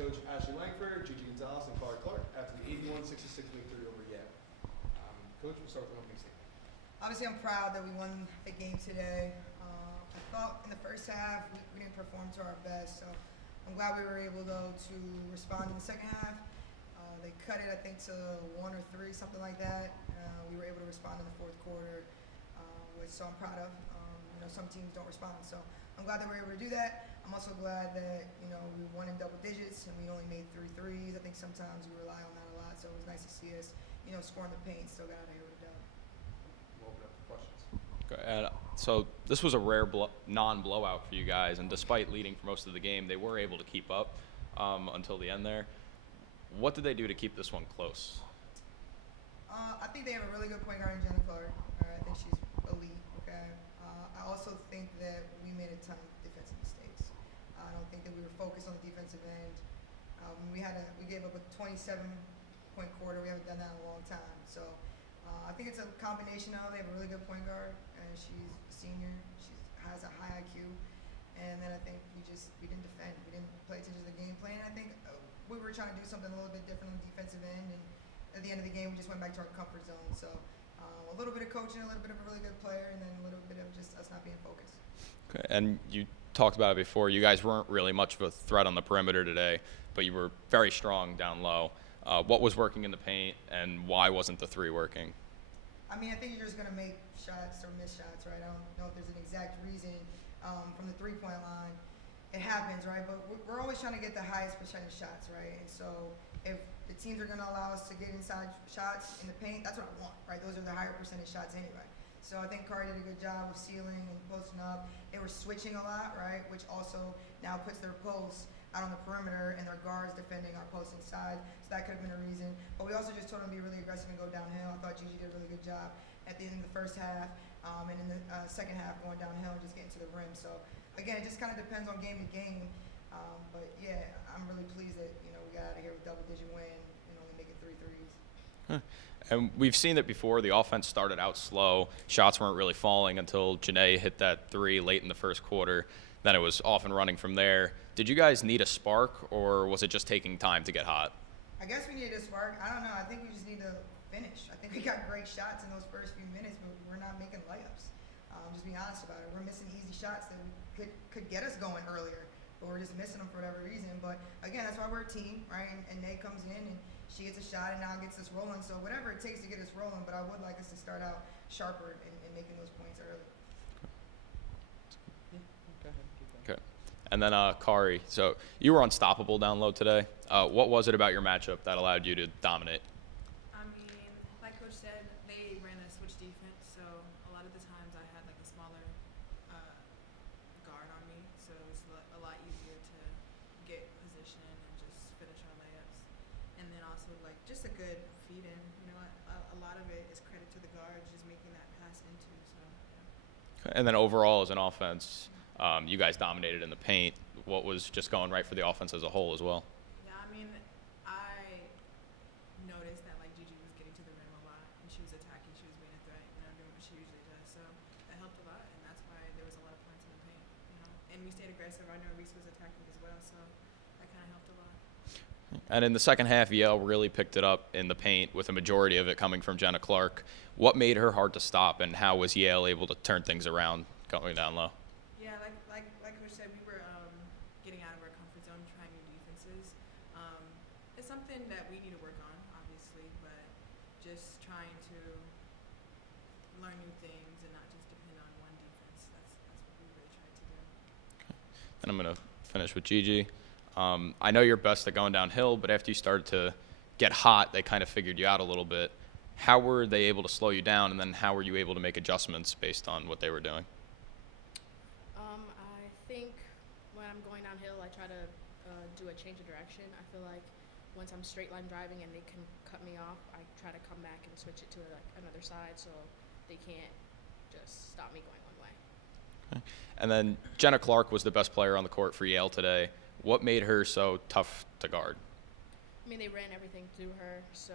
coach Ashley Langford, Gigi Gonzalez, and Khari after the 81-66 victory over Yale. Coach, we'll start with the opening statement. Obviously, I'm proud that we won the game today. I thought in the first half we didn't perform to our best, so I'm glad we were able, though, to respond in the second half. They cut it, I think, to 1 or 3, something like that. We were able to respond in the fourth quarter, which so I'm proud of. Some teams don't respond, so I'm glad that we were able to do that. I'm also glad that we won in double digits and we only made 3 threes. I think sometimes we rely on that a lot, so it was nice to see us, score in the paint. Still got out of here with a dub. We'll open up for questions. Okay, so this was a rare non-blowout for you guys, and despite leading for most of the game, they were able to keep up until the end there. What did they do to keep this one close? I think they have a really good point guard in Jenna Clark. I think she's elite. Okay. I also think that we made a ton of defensive mistakes. I don't think that we were focused on the defensive end. We gave up a 27-point quarter. We haven't done that in a long time. So I think it's a combination of they have a really good point guard, and she's a senior. She has a high IQ. And then I think we didn't defend. We didn't play attention to the game plan. I think we were trying to do something a little bit different on the defensive end, and at the end of the game, we just went back to our comfort zone. So a little bit of coaching, a little bit of a really good player, and then a little bit of just us not being focused. Okay, and you talked about it before. You guys weren't really much of a threat on the perimeter today, but you were very strong down low. What was working in the paint, and why wasn't the 3 working? I mean, I think you're just going to make shots or miss shots, right? I don't know if there's an exact reason from the three-point line. It happens, right? But we're always trying to get the highest percentage shots, right? And so if the teams are going to allow us to get inside shots in the paint, that's what I want, right? Those are the higher percentage shots anyway. So I think Khari did a good job of sealing and posting up. They were switching a lot, right? Which also now puts their posts out on the perimeter and their guards defending our post inside. So that could have been a reason. But we also just told them to be really aggressive and go downhill. I thought Gigi did a really good job at the end of the first half and in the second half going downhill and just getting to the rim. So again, it just kind of depends on game to game. But yeah, I'm really pleased that we got out of here with double-digit win and only making 3 threes. And we've seen that before. The offense started out slow. Shots weren't really falling until Janae hit that 3 late in the first quarter. Then it was off and running from there. Did you guys need a spark, or was it just taking time to get hot? I guess we needed a spark. I don't know. I think we just need to finish. I think we got great shots in those first few minutes, but we're not making layups. Just being honest about it. We're missing easy shots that could get us going earlier, but we're just missing them for whatever reason. But again, that's why we're a team, right? And Nate comes in and she gets a shot and now gets us rolling. So whatever it takes to get us rolling, but I would like us to start out sharper and making those points early. Okay. And then Khari, so you were unstoppable down low today. What was it about your matchup that allowed you to dominate? I mean, like Coach said, they ran a switch defense, so a lot of the times I had like a smaller guard on me, so it was a lot easier to get position and just finish our layups. And then also like just a good feed in. A lot of it is credit to the guards just making that pass into. So yeah. And then overall as an offense, you guys dominated in the paint. What was just going right for the offense as a whole as well? Yeah, I mean, I noticed that like Gigi was getting to the rim a lot, and she was attacking. She was being a threat, doing what she usually does. So that helped a lot, and that's why there was a lot of points in the paint. And we stayed aggressive. I know Reese was attacking as well, so that kind of helped a lot. And in the second half, Yale really picked it up in the paint with a majority of it coming from Jenna Clark. What made her hard to stop, and how was Yale able to turn things around going down low? Yeah, like Coach said, we were getting out of our comfort zone, trying new defenses. It's something that we need to work on, obviously, but just trying to learn new things and not just depend on one defense. That's what we really tried to do. And I'm going to finish with Gigi. I know you're best at going downhill, but after you started to get hot, they kind of figured you out a little bit. How were they able to slow you down, and then how were you able to make adjustments based on what they were doing? I think when I'm going downhill, I try to do a change of direction. I feel like once I'm straight line driving and they can cut me off, I try to come back and switch it to another side so they can't just stop me going one way. Okay. And then Jenna Clark was the best player on the court for Yale today. What made her so tough to guard? I mean, they ran everything through her, so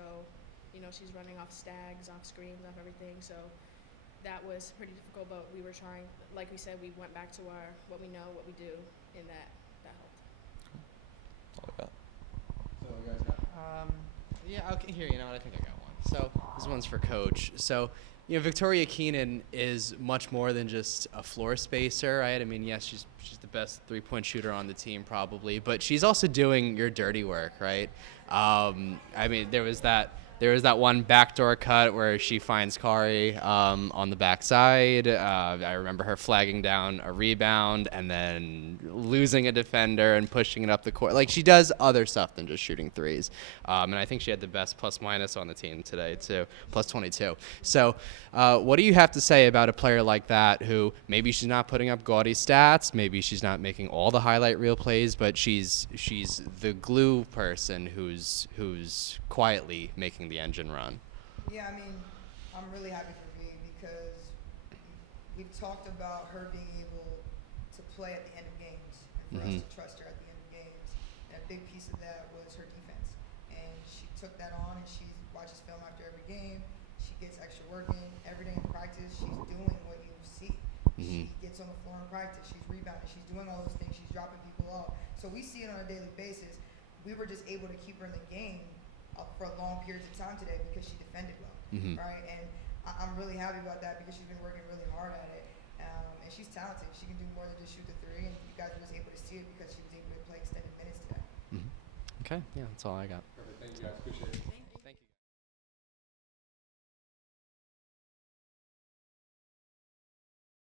she's running off stags, off screens, off everything. So that was pretty difficult, but we were trying. Like we said, we went back to what we know, what we do, and that helped. All like that. Yeah, okay, here, you know what, I think I got one. So this one's for Coach. So, you know, Victoria Keenan is much more than just a floor spacer, right? I mean, yes, she's the best three-point shooter on the team probably, but she's also doing your dirty work, right? I mean, there was that one backdoor cut where she finds Khari on the backside. I remember her flagging down a rebound and then losing a defender and pushing it up the court. Like, she does other stuff than just shooting threes. And I think she had the best plus-minus on the team today, too, plus 22. So what do you have to say about a player like that who maybe she's not putting up gaudy stats, maybe she's not making all the highlight reel plays, but she's the glue person who's quietly making the engine run? Yeah, I mean, I'm really happy for V because we've talked about her being able to play at the end of games and for us to trust her at the end of games. And a big piece of that was her defense. And she took that on and she watches film after every game. She gets extra work in. Every day in practice, she's doing what you see. She gets on the floor in practice. She's rebounding. She's doing all those things. She's dropping people off. So we see it on a daily basis. We were just able to keep her in the game for long periods of time today because she defended well, right? And I'm really happy about that because she's been working really hard at it. And she's talented. She can do more than just shoot the three, and you guys were just able to see it because she was able to play extended minutes today. Okay, yeah, that's all I got. Perfect. Thank you guys. Appreciate it. Thank